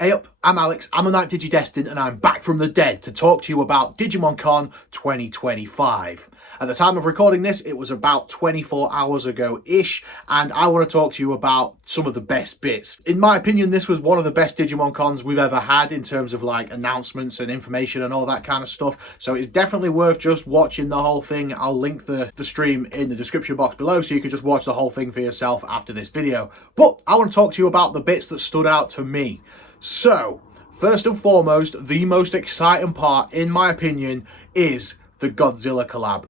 Hey up, I'm Alex, I'm a Knight Digidestined, and I'm back from the dead to talk to you about Digimon Con 2025. At the time of recording this, it was about 24 hours ago-ish, and I want to talk to you about some of the best bits. In my opinion, this was one of the best Digimon Cons we've ever had in terms of like announcements and information and all that kind of stuff, so it's definitely worth just watching the whole thing. I'll link the stream in the description box below so you can just watch the whole thing for yourself after this video. But I want to talk to you about the bits that stood out to me. So, first and foremost, the most exciting part, in my opinion, is the Godzilla collab.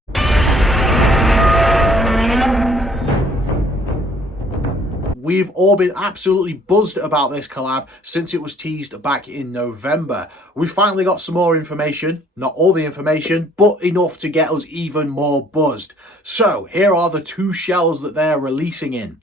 We've all been absolutely buzzed about this collab since it was teased back in November. We finally got some more information, not all the information, but enough to get us even more buzzed. So, here are the two shells that they're releasing in.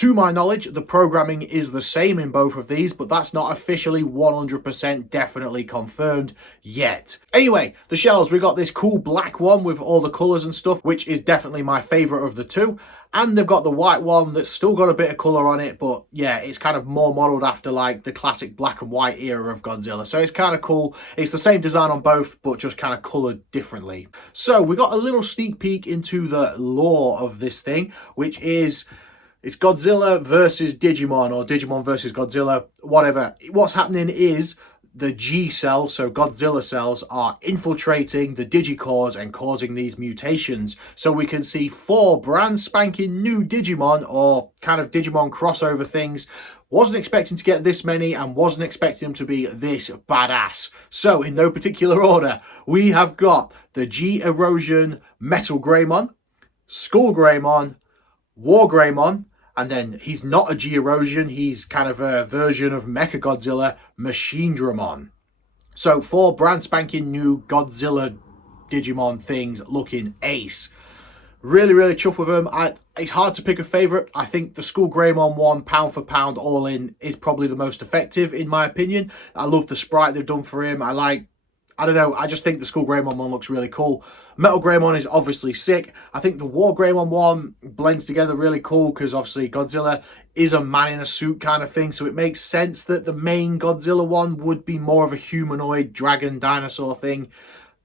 To my knowledge, the programming is the same in both of these, but that's not officially 100% definitely confirmed yet. Anyway, the shells, we got this cool black one with all the colours and stuff, which is definitely my favourite of the two. And they've got the white one that's still got a bit of colour on it, but yeah, it's kind of more modelled after like the classic black and white era of Godzilla. So it's kind of cool. It's the same design on both, but just kind of coloured differently. So we got a little sneak peek into the lore of this thing, which is... it's Godzilla versus Digimon, or Digimon versus Godzilla, whatever. What's happening is the G cells, so Godzilla cells, are infiltrating the Digicores and causing these mutations. So we can see 4 brand spanking new Digimon, or kind of Digimon crossover things. Wasn't expecting to get this many and wasn't expecting them to be this badass. So in no particular order, we have got the G Erosion Metal Greymon, Skull Greymon, War Greymon, and then he's not a G Erosion, he's kind of a version of Mechagodzilla, Paildramon. So 4 brand spanking new Godzilla Digimon things looking ace. Really chuffed with them. It's hard to pick a favourite. I think the Skull Greymon one, pound for pound, all in, is probably the most effective in my opinion. I love the sprite they've done for him. I don't know, I just think the Skull Greymon one looks really cool. Metal Greymon is obviously sick. I think the War Greymon one blends together really cool because obviously Godzilla is a man in a suit kind of thing, so it makes sense that the main Godzilla one would be more of a humanoid dragon dinosaur thing.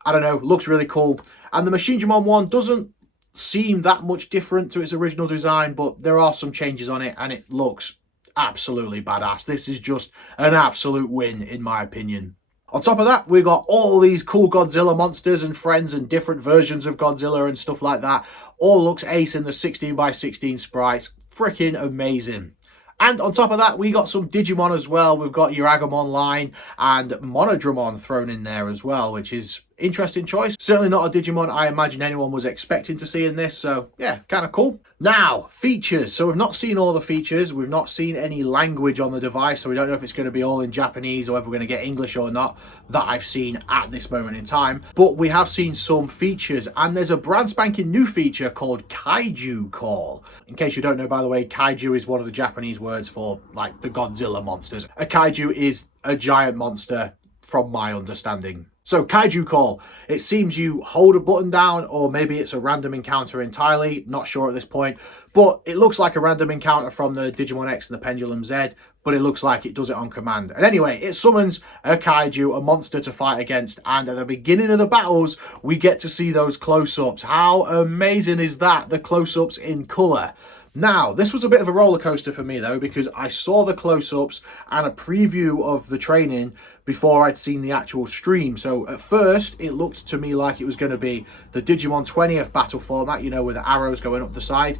I don't know, looks really cool. And the Machinedramon one doesn't seem that much different to its original design, but there are some changes on it and it looks absolutely badass. This is just an absolute win in my opinion. On top of that, we've got all these cool Godzilla monsters and friends and different versions of Godzilla and stuff like that. All looks ace in the 16x16 sprites. Freaking amazing. And on top of that, we got some Digimon as well. We've got your Agamon line and Monodramon thrown in there as well, which is interesting choice. Certainly not a Digimon I imagine anyone was expecting to see in this, so yeah, kind of cool. Now, features. So we've not seen all the features. We've not seen any language on the device, so we don't know if it's going to be all in Japanese or if we're going to get English or not, that I've seen at this moment in time. But we have seen some features, and there's a brand spanking new feature called Kaiju Call. In case you don't know, by the way, Kaiju is one of the Japanese words for like the Godzilla monsters. A Kaiju is a giant monster from my understanding. So Kaiju Call, it seems you hold a button down, or maybe it's a random encounter entirely, not sure at this point, but it looks like a random encounter from the Digimon X and the Pendulum Z, but it looks like it does it on command. And anyway, it summons a Kaiju, a monster to fight against, and at the beginning of the battles, we get to see those close-ups. How amazing is that? The close-ups in colour. Now, this was a bit of a roller coaster for me though, because I saw the close-ups and a preview of the training before I'd seen the actual stream. So at first, it looked to me like it was going to be the Digimon 20th battle format, you know, with the arrows going up the side,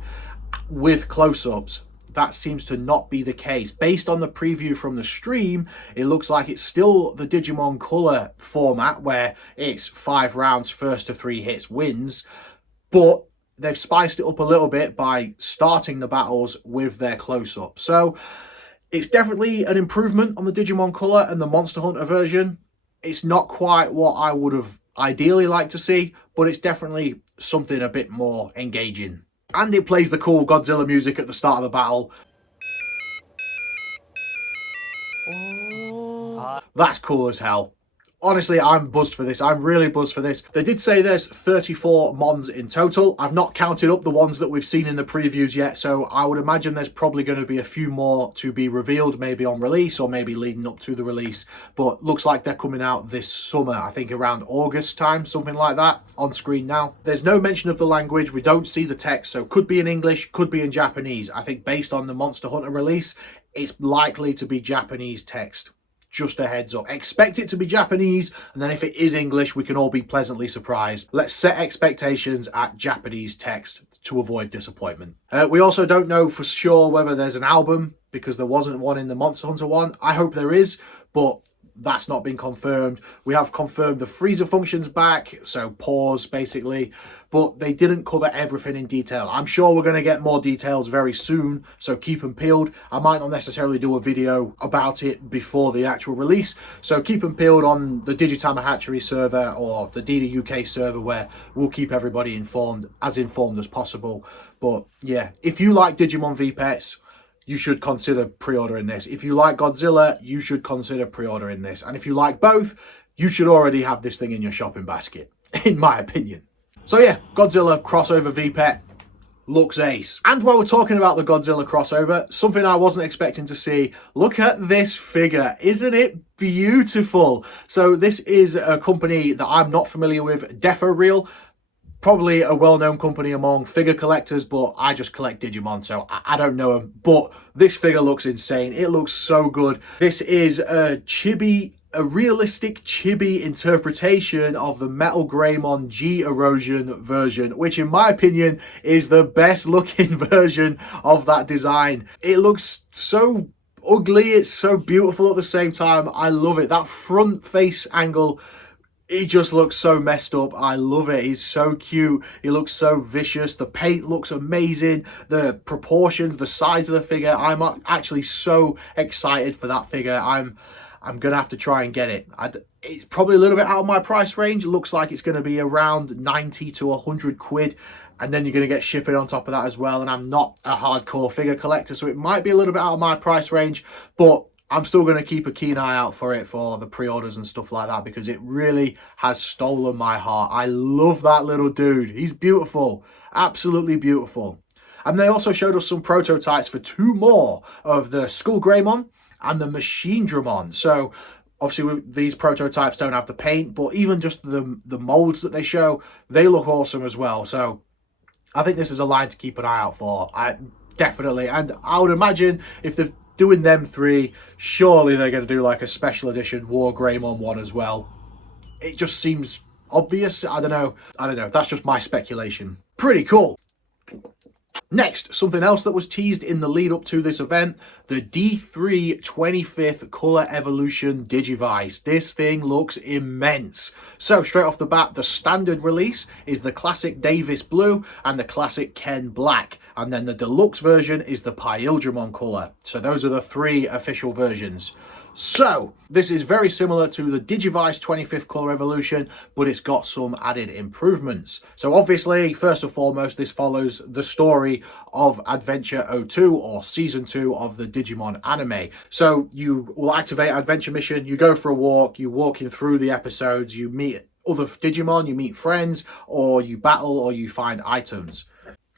with close-ups. That seems to not be the case. Based on the preview from the stream, it looks like it's still the Digimon Color format, where it's 5 rounds, first to 3 hits wins, but they've spiced it up a little bit by starting the battles with their close-up. So it's definitely an improvement on the Digimon Color and the Monster Hunter version. It's not quite what I would have ideally liked to see, but it's definitely something a bit more engaging. And it plays the cool Godzilla music at the start of the battle. That's cool as hell. Honestly, I'm buzzed for this. I'm really buzzed for this. They did say there's 34 Mons in total. I've not counted up the ones that we've seen in the previews yet, so I would imagine there's probably going to be a few more to be revealed, maybe on release or maybe leading up to the release. But looks like they're coming out this summer, I think around August time, something like that, on screen now. There's no mention of the language. We don't see the text, so could be in English, could be in Japanese. I think based on the Monster Hunter release, it's likely to be Japanese text. Just a heads up. Expect it to be Japanese, and then if it is English, we can all be pleasantly surprised. Let's set expectations at Japanese text to avoid disappointment. We also don't know for sure whether there's an album, because there wasn't one in the Monster Hunter one. I hope there is, but that's not been confirmed. We have confirmed the freezer functions back, so pause basically, but they didn't cover everything in detail. I'm sure we're going to get more details very soon, so keep them peeled. I might not necessarily do a video about it before the actual release, so keep them peeled on the Digitama Hatchery server or the DD UK server, where we'll keep everybody informed as possible. But yeah, if you like Digimon V-Pets, you should consider pre-ordering this. If you like Godzilla, you should consider pre-ordering this. And if you like both, you should already have this thing in your shopping basket, in my opinion. So yeah, Godzilla crossover V-Pet looks ace. And while we're talking about the Godzilla crossover, something I wasn't expecting to see, look at this figure. Isn't it beautiful? So this is a company that I'm not familiar with, DefaReal. Probably a well-known company among figure collectors, but I just collect Digimon, so I don't know them. But this figure looks insane. It looks so good. This is a realistic chibi interpretation of the Metal Greymon G Erosion version, which in my opinion is the best looking version of that design. It looks so ugly, it's so beautiful at the same time. I love it. That front face angle, he just looks so messed up. I love it. He's so cute. He looks so vicious. The paint looks amazing. The proportions, the size of the figure. I'm actually so excited for that figure. I'm gonna have to try and get it. It's probably a little bit out of my price range. It looks like it's gonna be around 90 to 100 quid. And then you're gonna get shipping on top of that as well. And I'm not a hardcore figure collector, so it might be a little bit out of my price range, but I'm still going to keep a keen eye out for it for the pre-orders and stuff like that, because it really has stolen my heart. I love that little dude. He's beautiful. Absolutely beautiful. And they also showed us some prototypes for 2 more of the Skull Greymon and the Paildramon. So obviously these prototypes don't have the paint, but even just the molds that they show, they look awesome as well. So I think this is a line to keep an eye out for. Definitely. And I would imagine if they're doing them 3, surely they're going to do like a special edition War Greymon one as well. It just seems obvious. I don't know. That's just my speculation. Pretty cool. Next, something else that was teased in the lead up to this event, the D3 25th Color Evolution Digivice. This thing looks immense. So straight off the bat, the standard release is the classic Davis Blue and the classic Ken Black. And then the deluxe version is the Paildramon color. So those are the 3 official versions. So this is very similar to the Digivice 25th Color Evolution, but it's got some added improvements. So obviously, first and foremost, this follows the story of Adventure 02 or Season 2 of the Digimon anime. So you will activate Adventure Mission, you go for a walk, you walk in through the episodes, you meet other Digimon, you meet friends, or you battle, or you find items.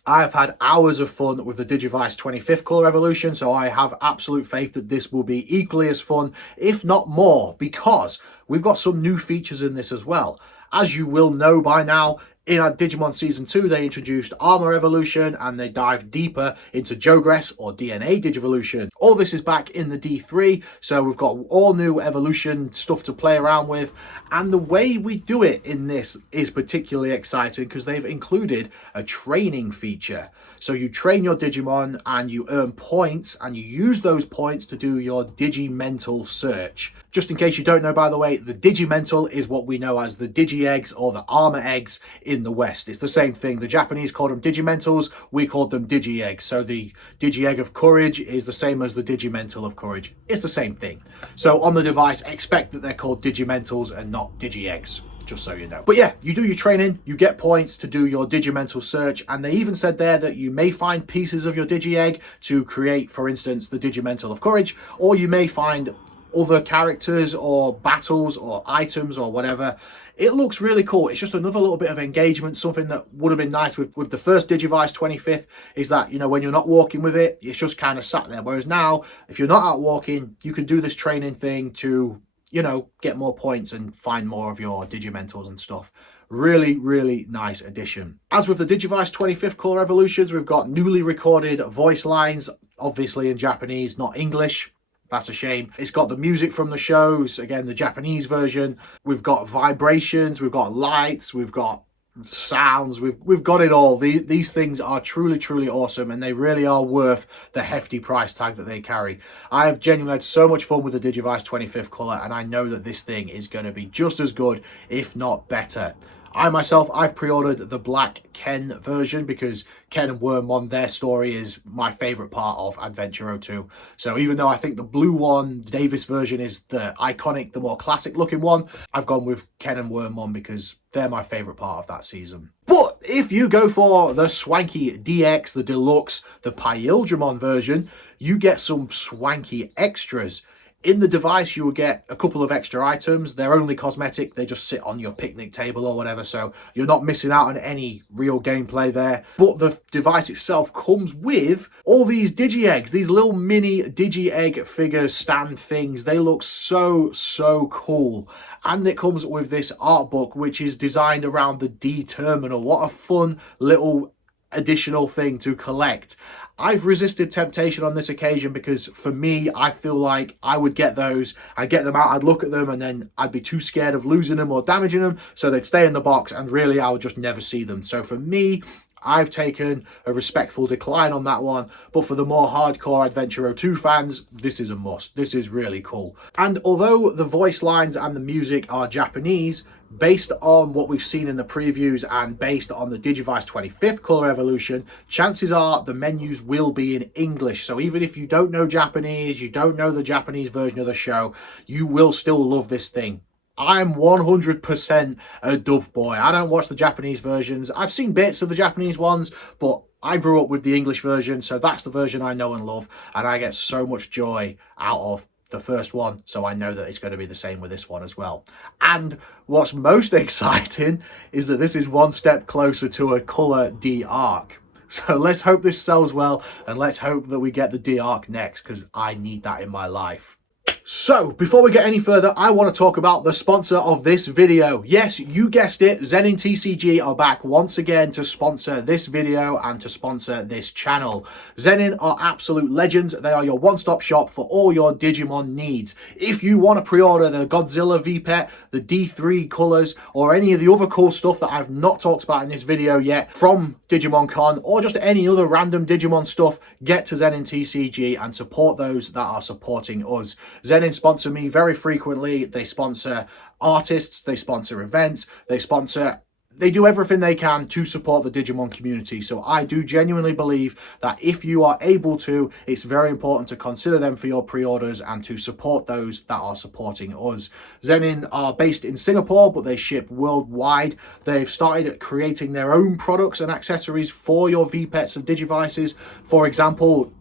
I've had hours of fun with the Digivice 25th Color Evolution, so I have absolute faith that this will be equally as fun, if not more, because we've got some new features in this as well. As you will know by now, in Digimon Season 2, they introduced Armor Evolution, and they dived deeper into Jogress or DNA Digivolution. All this is back in the D3, so we've got all new evolution stuff to play around with, and the way we do it in this is particularly exciting because they've included a training feature. So you train your Digimon and you earn points, and you use those points to do your Digimental search. Just in case you don't know, by the way, the Digimental is what we know as the Digi-Eggs or the Armor Eggs in the West. It's the same thing. The Japanese called them Digimentals, we called them Digi-Eggs. So the Digi-Egg of Courage is the same as the Digimental of Courage. It's the same thing. So on the device, expect that they're called Digimentals and not Digi-Eggs, just so you know. But yeah, you do your training, you get points to do your Digimental search, and they even said there that you may find pieces of your Digi-Egg to create, for instance, the Digimental of Courage, or you may find other characters or battles or items or whatever. It looks really cool. It's just another little bit of engagement. Something that would have been nice with the first Digivice 25th is that, you know, when you're not walking with it, it's just kind of sat there. Whereas now, if you're not out walking, you can do this training thing to, you know, get more points and find more of your Digimentals and stuff. Really, really nice addition. As with the Digivice 25th Color Evolutions, we've got newly recorded voice lines, obviously in Japanese, not English. That's a shame. It's got the music from the shows, again, the Japanese version. We've got vibrations, we've got lights, we've got sounds, we've got it all. These things are truly, truly awesome, and they really are worth the hefty price tag that they carry. I have genuinely had so much fun with the Digivice 25th Color, and I know that this thing is going to be just as good, if not better. I myself, I've pre-ordered the Black Ken version because Ken and Wormmon, their story is my favourite part of Adventure 02. So even though I think the blue one, Davis version, is the iconic, the more classic looking one, I've gone with Ken and Wormmon because they're my favourite part of that season. But if you go for the swanky DX, the Deluxe, the Paildramon version, you get some swanky extras. In the device, you will get a couple of extra items. They're only cosmetic. They just sit on your picnic table or whatever, so you're not missing out on any real gameplay there. But the device itself comes with all these Digi-Eggs, these little mini Digi-Egg figure stand things. They look so, so cool. And it comes with this art book, which is designed around the D terminal. What a fun little additional thing to collect. I've resisted temptation on this occasion because for me, I feel like I would get those, I'd get them out, I'd look at them, and then I'd be too scared of losing them or damaging them, so they'd stay in the box, and really I would just never see them. So for me, I've taken a respectful decline on that one, but for the more hardcore Adventure 02 fans, this is a must. This is really cool. And although the voice lines and the music are Japanese, based on what we've seen in the previews and based on the Digivice 25th Color Evolution, chances are the menus will be in English. So even if you don't know Japanese, you don't know the Japanese version of the show, you will still love this thing. I'm 100% a dub boy. I don't watch the Japanese versions. I've seen bits of the Japanese ones, but I grew up with the English version, so that's the version I know and love, and I get so much joy out of the first one, so I know that it's going to be the same with this one as well. And what's most exciting is that this is one step closer to a Color D-Arc. So let's hope this sells well, and let's hope that we get the D-Arc next, because I need that in my life. So, before we get any further, I want to talk about the sponsor of this video. Yes, you guessed it, ZeninTCG are back once again to sponsor this video and to sponsor this channel. Zenin are absolute legends. They are your one-stop shop for all your Digimon needs. If you want to pre-order the Godzilla Vpet, the D3 colours, or any of the other cool stuff that I've not talked about in this video yet from Digimon Con, or just any other random Digimon stuff, get to ZeninTCG and support those that are supporting us. Zenin sponsor me very frequently. They sponsor artists, they sponsor events, they do everything they can to support the Digimon community. So I do genuinely believe that if you are able to, it's very important to consider them for your pre-orders and to support those that are supporting us. Zenin are based in Singapore, but they ship worldwide. They've started creating their own products and accessories for your Vpets and Digivices. For example,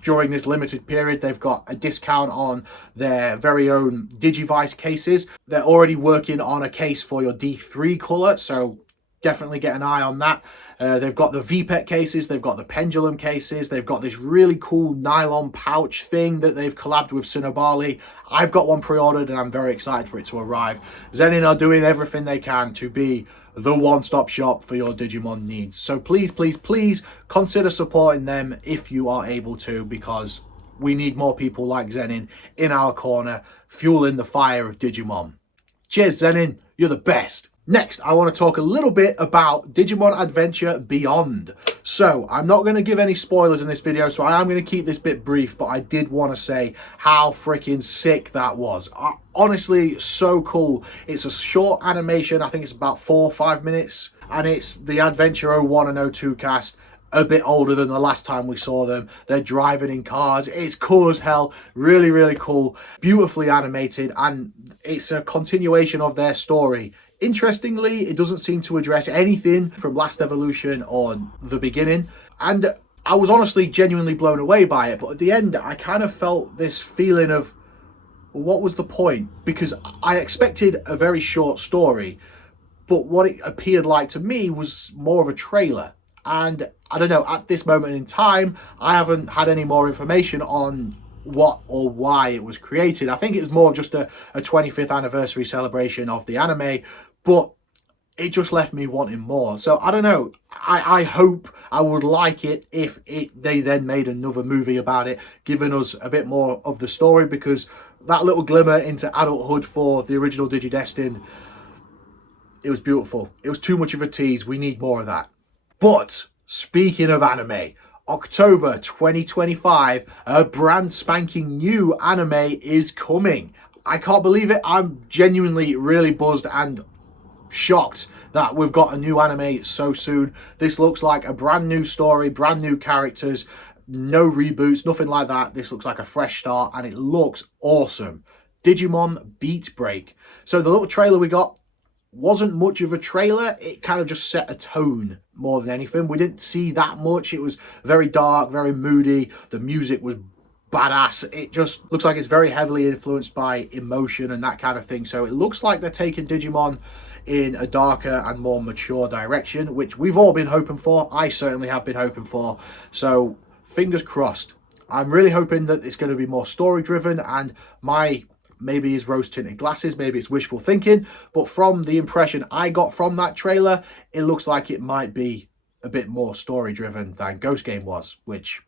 during this limited period, they've got a discount on their very own Digivice cases. They're already working on a case for your D3 color, so definitely get an eye on that. They've got the Vpet cases, they've got the pendulum cases, they've got this really cool nylon pouch thing that they've collabed with Cinnabali. I've got one pre-ordered and I'm very excited for it to arrive. Zenin are doing everything they can to be the one-stop shop for your Digimon needs. So please, please, please consider supporting them if you are able to, because we need more people like Zenin in our corner, fueling the fire of Digimon. Cheers, Zenin. You're the best. Next, I want to talk a little bit about Digimon Adventure Beyond. So, I'm not going to give any spoilers in this video, so I am going to keep this bit brief, but I did want to say how freaking sick that was. Honestly, so cool. It's a short animation, I think it's about 4 or 5 minutes, and it's the Adventure 01 and 02 cast, a bit older than the last time we saw them. They're driving in cars. It's cool as hell. Really, really cool. Beautifully animated, and it's a continuation of their story. Interestingly, it doesn't seem to address anything from Last Evolution or the beginning, and I was honestly genuinely blown away by it. But at the end, I kind of felt this feeling of, what was the point? Because I expected a very short story, but what it appeared like to me was more of a trailer. And I don't know, at this moment in time, I haven't had any more information on what or why it was created. I think it was more of just a 25th anniversary celebration of the anime, but it just left me wanting more. So I don't know. I hope, I would like it if they then made another movie about it, giving us a bit more of the story, because that little glimmer into adulthood for the original Digidestined, it was beautiful. It was too much of a tease. We need more of that. But speaking of anime, October 2025, a brand spanking new anime is coming. I can't believe it. I'm genuinely really buzzed and shocked that we've got a new anime so soon. This looks like a brand new story, brand new characters, no reboots, nothing like that. This looks like a fresh start and it looks awesome. Digimon Beat Break. So the little trailer we got wasn't much of a trailer. It kind of just set a tone more than anything. We didn't see that much. It was very dark, very moody. The music was badass. It just looks like it's very heavily influenced by emotion and that kind of thing. So it looks like they're taking Digimon in a darker and more mature direction, which we've all been hoping for. I certainly have been hoping for. So fingers crossed. I'm really hoping that it's going to be more story driven, and maybe it's rose tinted glasses, maybe it's wishful thinking, but from the impression I got from that trailer, it looks like it might be a bit more story driven than Ghost Game was, which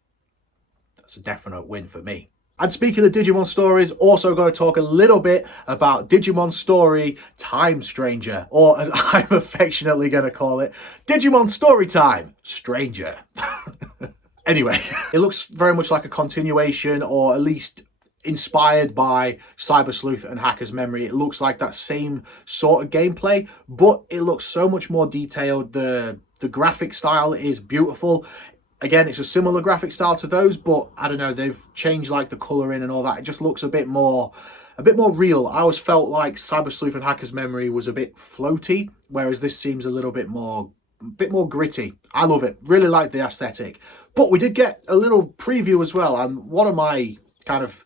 that's a definite win for me. And speaking of Digimon stories, also going to talk a little bit about Digimon story Time Stranger, or as I'm affectionately going to call it, Digimon Story Time Stranger. Anyway, it looks very much like a continuation, or at least inspired by Cyber Sleuth and Hacker's Memory. It looks like that same sort of gameplay, but it looks so much more detailed. The graphic style is beautiful. Again, it's a similar graphic style to those, but I don't know, they've changed like the colouring and all that. It just looks a bit more real. I always felt like Cyber Sleuth and Hacker's Memory was a bit floaty, whereas this seems a little bit more gritty. I love it. Really like the aesthetic. But we did get a little preview as well, and one of my kind of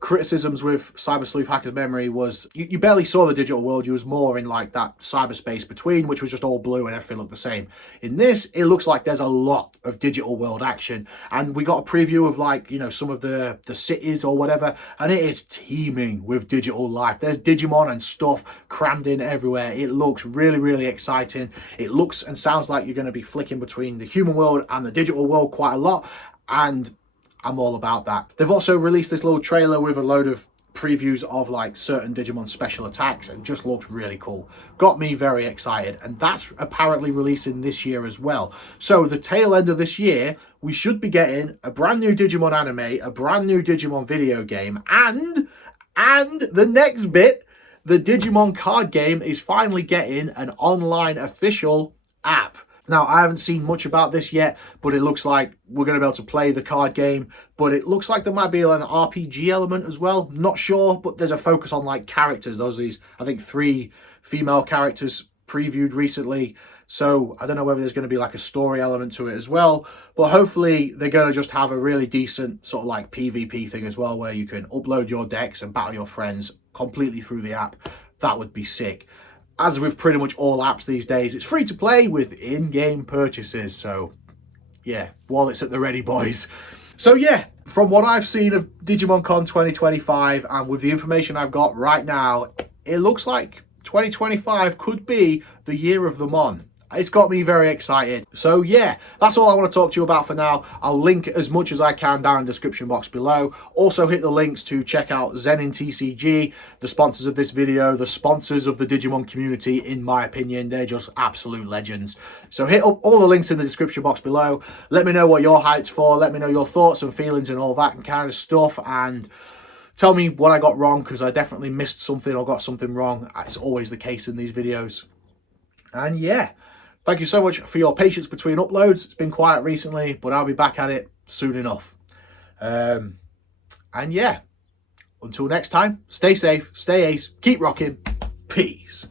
criticisms with Cyber Sleuth Hacker's Memory was you barely saw the digital world. You was more in like that cyberspace between, which was just all blue and everything looked the same. In this, it looks like there's a lot of digital world action, and we got a preview of, like, you know, some of the cities or whatever, and it is teeming with digital life. There's Digimon and stuff crammed in everywhere. It looks really, really exciting. It looks and sounds like you're going to be flicking between the human world and the digital world quite a lot, and I'm all about that. They've also released this little trailer with a load of previews of like certain Digimon special attacks, and just looks really cool. Got me very excited, and that's apparently releasing this year as well. So the tail end of this year, we should be getting a brand new Digimon anime, a brand new Digimon video game, and the next bit, the Digimon card game is finally getting an online official app. Now, I haven't seen much about this yet, but it looks like we're going to be able to play the card game, but it looks like there might be an RPG element as well. Not sure, but there's a focus on like characters. Those are these, I think, 3 female characters previewed recently. So I don't know whether there's going to be like a story element to it as well, but hopefully they're going to just have a really decent sort of like PvP thing as well, where you can upload your decks and battle your friends completely through the app. That would be sick. As with pretty much all apps these days, it's free to play with in-game purchases. So yeah, wallets at the ready, boys. So yeah, from what I've seen of Digimon Con 2025 and with the information I've got right now, it looks like 2025 could be the year of the Mon. It's got me very excited. So yeah, that's all I want to talk to you about for now. I'll link as much as I can down in the description box below. Also hit the links to check out ZeninTCG, the sponsors of this video, the sponsors of the Digimon community, in my opinion. They're just absolute legends. So hit up all the links in the description box below. Let me know what you're hyped for. Let me know your thoughts and feelings and all that kind of stuff. And tell me what I got wrong, because I definitely missed something or got something wrong. It's always the case in these videos. And yeah, thank you so much for your patience between uploads. It's been quiet recently, but I'll be back at it soon enough. And yeah, until next time, stay safe, stay ace, keep rocking, peace.